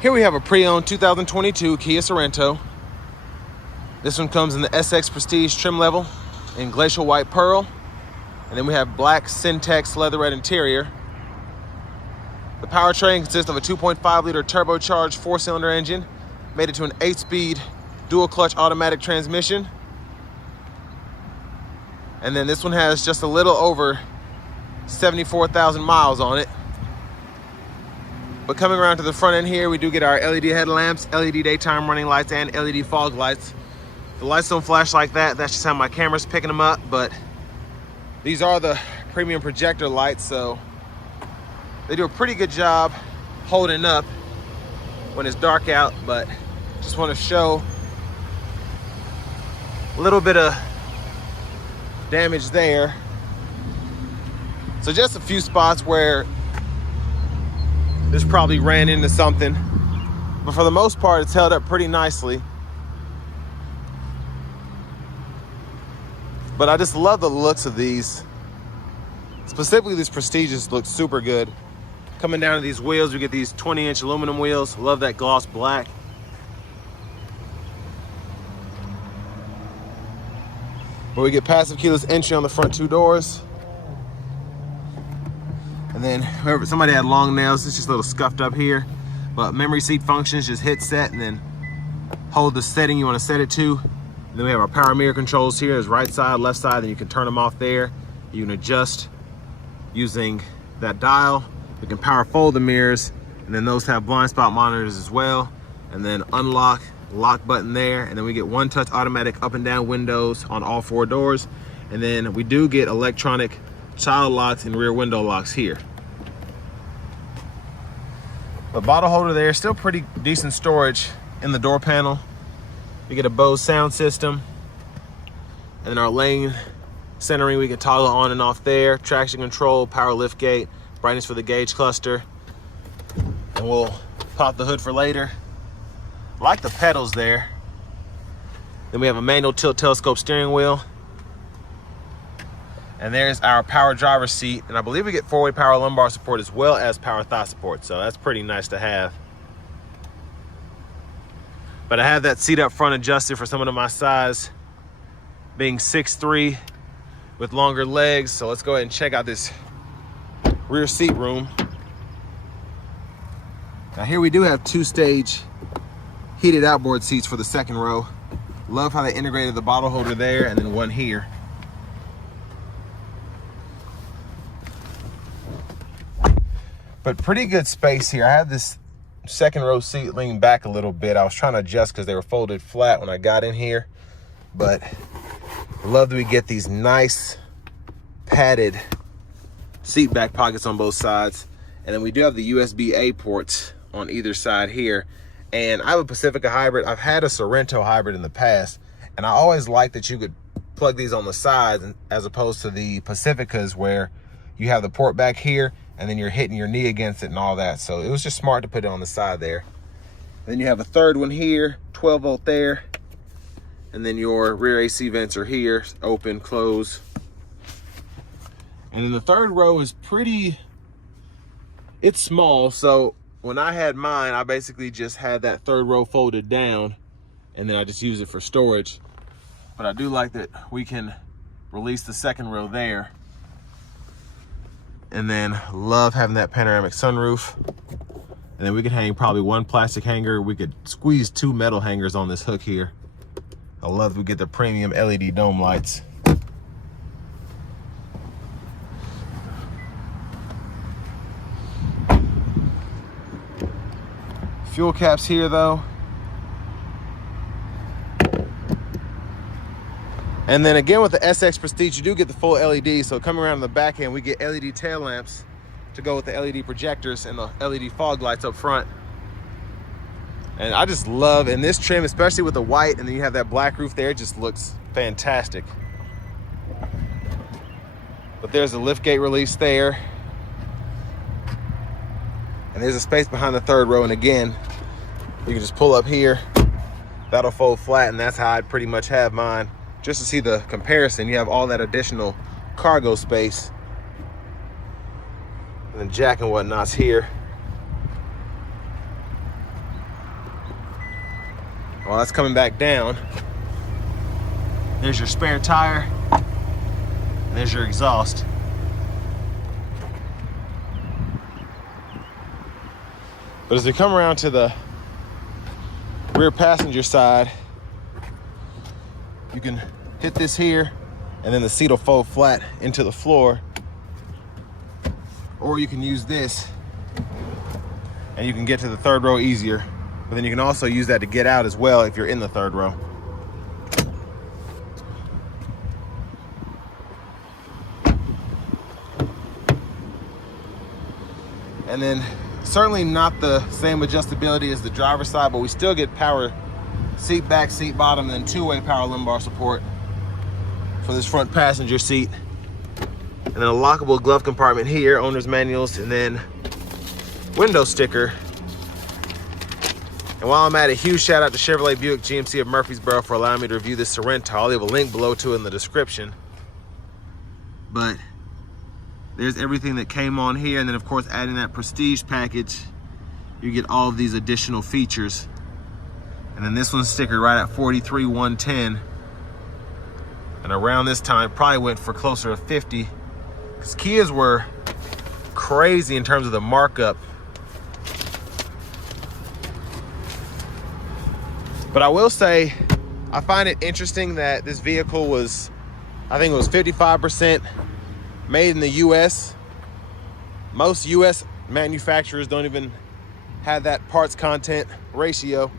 Here we have a pre-owned 2022 Kia Sorento. This one comes in the SX Prestige trim level in glacial white pearl. And then we have black Syntex leatherette interior. The powertrain consists of a 2.5 liter turbocharged 4-cylinder engine, made it to an 8-speed dual clutch automatic transmission. And then this one has just a little over 74,000 miles on it. But coming around to the front end here, we do get our LED headlamps, LED daytime running lights, and LED fog lights. The lights don't flash like that. That's just how my camera's picking them up, but these are the premium projector lights, so they do a pretty good job holding up when it's dark out, but just want to show a little bit of damage there. So just a few spots where this probably ran into something, but for the most part, it's held up pretty nicely. But I just love the looks of these. Specifically, these Prestiges look super good. Coming down to these wheels, we get these 20-inch aluminum wheels. Love that gloss black. But we get passive keyless entry on the front two doors. And then whoever, somebody had long nails, it's just a little scuffed up here. But memory seat functions, just hit set and then hold the setting you want to set it to. And then we have our power mirror controls here. There's right side, left side, then you can turn them off there. You can adjust using that dial. You can power fold the mirrors, and then those have blind spot monitors as well. And then unlock, lock button there. And then we get one touch automatic up and down windows on all 4 doors. And then we do get electronic child locks and rear window locks here. The bottle holder there, still pretty decent storage in the door panel. We get a Bose sound system. And then our lane centering, we can toggle on and off there. Traction control, power lift gate, brightness for the gauge cluster. And we'll pop the hood for later. I like the pedals there. Then we have a manual tilt telescope steering wheel. And there's our power driver's seat. And I believe we get 4-way power lumbar support as well as power thigh support. So that's pretty nice to have. But I have that seat up front adjusted for someone of my size, being 6'3", with longer legs. So let's go ahead and check out this rear seat room. Now here we do have 2-stage heated outboard seats for the second row. Love how they integrated the bottle holder there and then one here. But pretty good space here. I have this second row seat leaned back a little bit. I was trying to adjust because they were folded flat when I got in here. But I love that we get these nice padded seat back pockets on both sides. And then we do have the USB-A ports on either side here. And I have a Pacifica hybrid. I've had a Sorento hybrid in the past. And I always liked that you could plug these on the sides as opposed to the Pacificas where you have the port back here and then you're hitting your knee against it and all that. So it was just smart to put it on the side there. Then you have a third one here, 12 volt there. And then your rear AC vents are here, open, close. And then the third row is it's small. So when I had mine, I basically just had that third row folded down and then I just use it for storage. But I do like that we can release the second row there. And then love having that panoramic sunroof. And then we could hang probably one plastic hanger. We could squeeze 2 metal hangers on this hook here. I love that we get the premium LED dome lights. Fuel caps here though. And then again with the SX Prestige, you do get the full LED. So coming around the back end, we get LED tail lamps to go with the LED projectors and the LED fog lights up front. And I just love, in this trim, especially with the white, and then you have that black roof there, it just looks fantastic. But there's a lift gate release there. And there's a space behind the third row. And again, you can just pull up here. That'll fold flat, and that's how I'd pretty much have mine. Just to see the comparison, you have all that additional cargo space. And then jack and whatnot's here. While that's coming back down, there's your spare tire, and there's your exhaust. But as we come around to the rear passenger side, you can hit this here, and then the seat will fold flat into the floor. Or you can use this, and you can get to the third row easier. But then you can also use that to get out as well if you're in the third row. And then certainly not the same adjustability as the driver's side, but we still get power seat back, seat bottom, and then two-way power lumbar support for this front passenger seat. And then a lockable glove compartment here, owner's manuals, and then window sticker. And while I'm at it, huge shout out to Chevrolet Buick GMC of Murfreesboro for allowing me to review this Sorento. I'll leave a link below to it in the description. But there's everything that came on here, and then of course adding that Prestige package, you get all of these additional features. And then this one's stickered right at $43,110. And around this time, probably went for closer to $50, because Kias were crazy in terms of the markup. But I will say, I find it interesting that this vehicle was, I think it was 55% made in the US. Most US manufacturers don't even have that parts content ratio.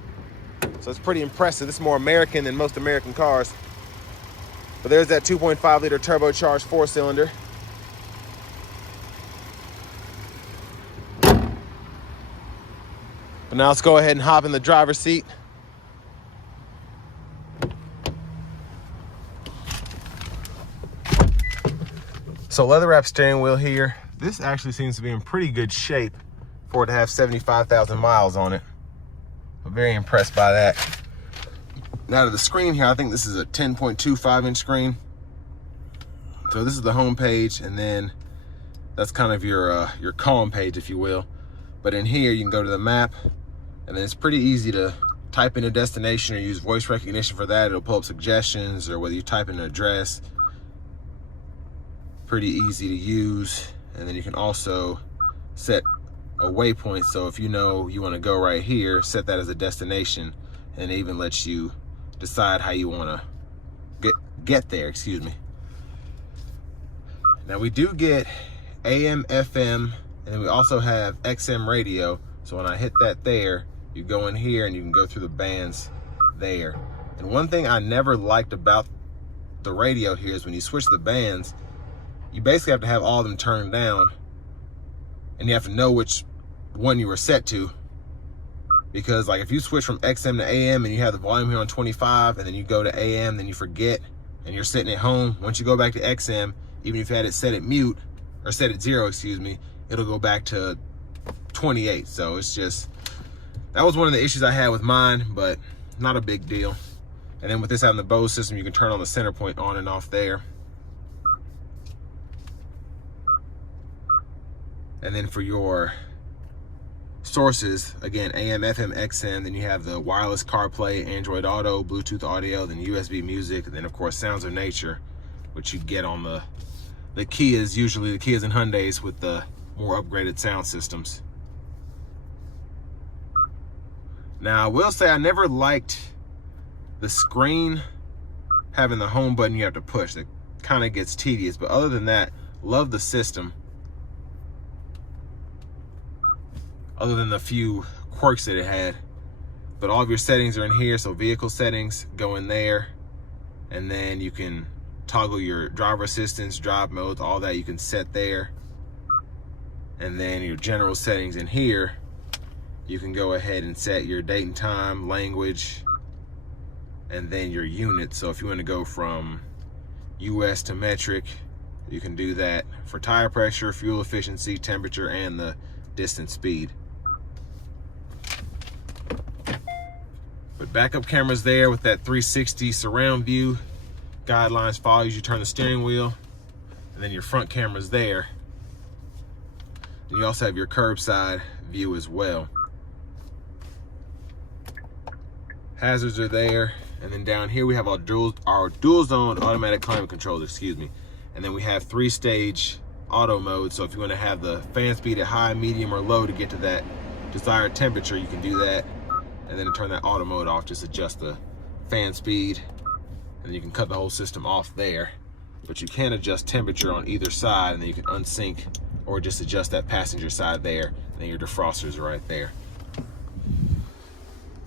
So it's pretty impressive. This is more American than most American cars. But there's that 2.5 liter turbocharged 4-cylinder. But now let's go ahead and hop in the driver's seat. So leather wrap steering wheel here. This actually seems to be in pretty good shape for it to have 75,000 miles on it. I'm very impressed by that. Now to the screen here, I think this is a 10.25 inch screen. So this is the home page, and then that's kind of your calm page, if you will. But in here, you can go to the map, and then it's pretty easy to type in a destination or use voice recognition for that. It'll pull up suggestions, or whether you type in an address. Pretty easy to use. And then you can also set a waypoint. So if you know you want to go right here, set that as a destination, and it even lets you decide how you want to get there, excuse me. Now we do get AM, FM, and then we also have XM radio. So when I hit that there, you go in here and you can go through the bands there. And one thing I never liked about the radio here is when you switch the bands, you basically have to have all of them turned down, and you have to know which one you were set to. Because like if you switch from XM to AM and you have the volume here on 25, and then you go to AM, then you forget, and you're sitting at home, once you go back to XM, even if you had it set at mute, or set at 0, excuse me, it'll go back to 28. So it's just, that was one of the issues I had with mine, but not a big deal. And then with this having the Bose system, you can turn on the center point on and off there. And then for your sources, again, AM, FM, XM, then you have the wireless CarPlay, Android Auto, Bluetooth audio, then USB music, and then of course Sounds of Nature, which you get on the Kias, usually the Kias and Hyundais with the more upgraded sound systems. Now I will say I never liked the screen having the home button you have to push. That kind of gets tedious, but other than that, love the system. Other than the few quirks that it had. But all of your settings are in here. So vehicle settings go in there, and then you can toggle your driver assistance, drive modes, all that you can set there. And then your general settings in here, you can go ahead and set your date and time, language, and then your units. So if you want to go from US to metric, you can do that for tire pressure, fuel efficiency, temperature, and the distance speed. But backup cameras there with that 360 surround view. Guidelines follow as you turn the steering wheel. And then your front camera's there. And you also have your curbside view as well. Hazards are there. And then down here we have our dual zone automatic climate controls, excuse me. And then we have 3-stage auto mode. So if you want to have the fan speed at high, medium, or low to get to that desired temperature, you can do that. And then to turn that auto mode off, just adjust the fan speed. And you can cut the whole system off there. But you can adjust temperature on either side, and then you can unsync or just adjust that passenger side there. And then your defrosters are right there.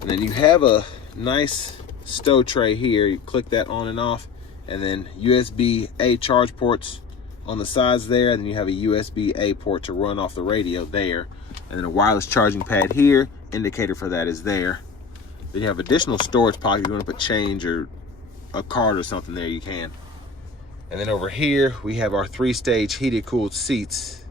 And then you have a nice stow tray here. You click that on and off, and then USB-A charge ports on the sides there, and then you have a USB-A port to run off the radio there, and then a wireless charging pad here. Indicator for that is there. Then you have additional storage pocket. If you want to put change or a card or something there, you can. And then over here we have our 3-stage heated cooled seats.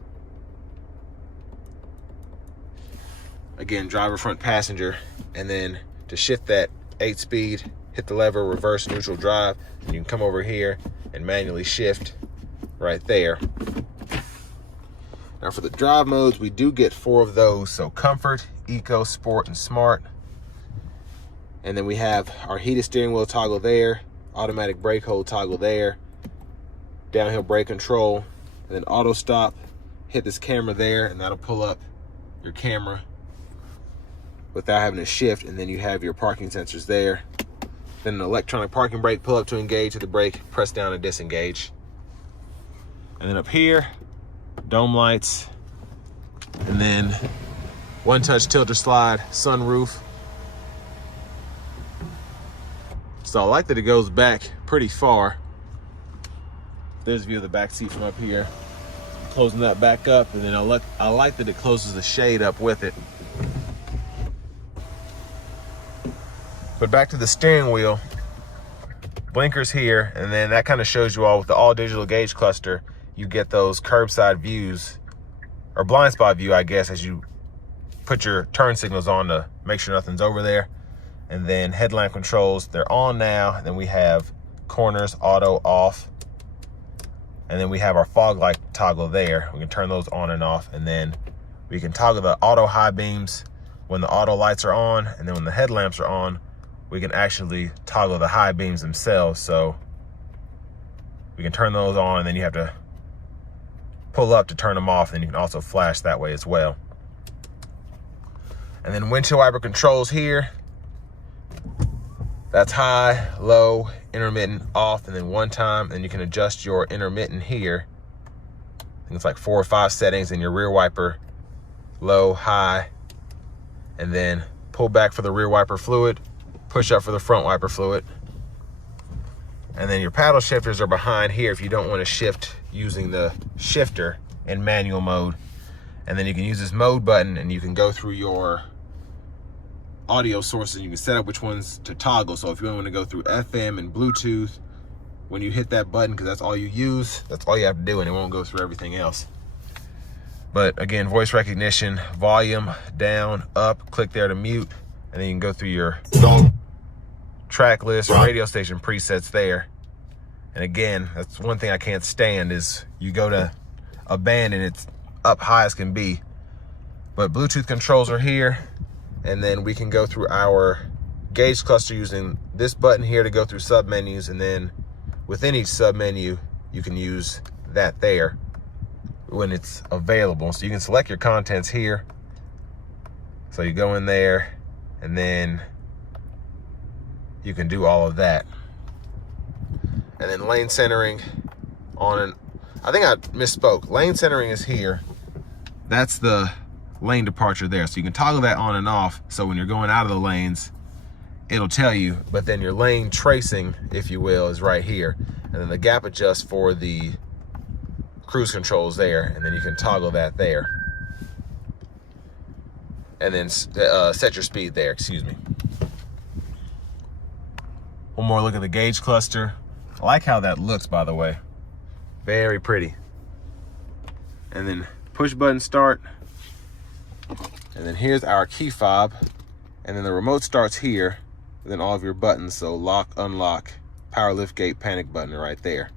Again, driver, front, passenger. And then to shift that 8-speed, hit the lever, reverse, neutral, drive, and you can come over here and manually shift right there. Now for the drive modes, we do get 4 of those. So comfort, eco, sport, and smart. And then we have our heated steering wheel toggle there, automatic brake hold toggle there, downhill brake control, and then auto stop. Hit this camera there, and that'll pull up your camera without having to shift. And then you have your parking sensors there. Then an electronic parking brake, pull up to engage, hit the brake, press down to disengage. And then up here, dome lights, and then one-touch tilter slide, sunroof. So I like that it goes back pretty far. There's a view of the back seat from up here. Closing that back up, and then I like that it closes the shade up with it. But back to the steering wheel, blinkers here, and then that kind of shows you all with the all digital gauge cluster, you get those curbside views, or blind spot view, I guess, as you put your turn signals on to make sure nothing's over there. And then headlamp controls, they're on now. And then we have corners, auto, off. And then we have our fog light toggle there. We can turn those on and off. And then we can toggle the auto high beams when the auto lights are on. And then when the headlamps are on, we can actually toggle the high beams themselves. So we can turn those on, and then you have to pull up to turn them off. And you can also flash that way as well. And then windshield wiper controls here. That's high, low, intermittent, off, and then one time. And you can adjust your intermittent here. I think it's like 4 or 5 settings in your rear wiper, low, high, and then pull back for the rear wiper fluid, push up for the front wiper fluid. And then your paddle shifters are behind here if you don't want to shift using the shifter in manual mode. And then you can use this mode button, and you can go through your audio sources. You can set up which ones to toggle. So if you want to go through FM and Bluetooth, when you hit that button, because that's all you use, that's all you have to do, and it won't go through everything else. But again, voice recognition, volume down, up, click there to mute, and then you can go through your track list, radio station presets there. And again, that's one thing I can't stand is you go to a band and it's up high as can be. But Bluetooth controls are here, and then we can go through our gauge cluster using this button here to go through submenus, and then within each submenu you can use that there when it's available. So you can select your contents here. So you go in there, and then you can do all of that. And then lane centering on, and I think I misspoke. Lane centering is here. That's the lane departure there. So you can toggle that on and off. So when you're going out of the lanes, it'll tell you, but then your lane tracing, if you will, is right here. And then the gap adjust for the cruise controls there. And then you can toggle that there. And then set your speed there, excuse me. One more look at the gauge cluster. I like how that looks, by the way. Very pretty. And then push button start. And then here's our key fob. And then the remote starts here. And then all of your buttons. So lock, unlock, power lift gate, panic button right there.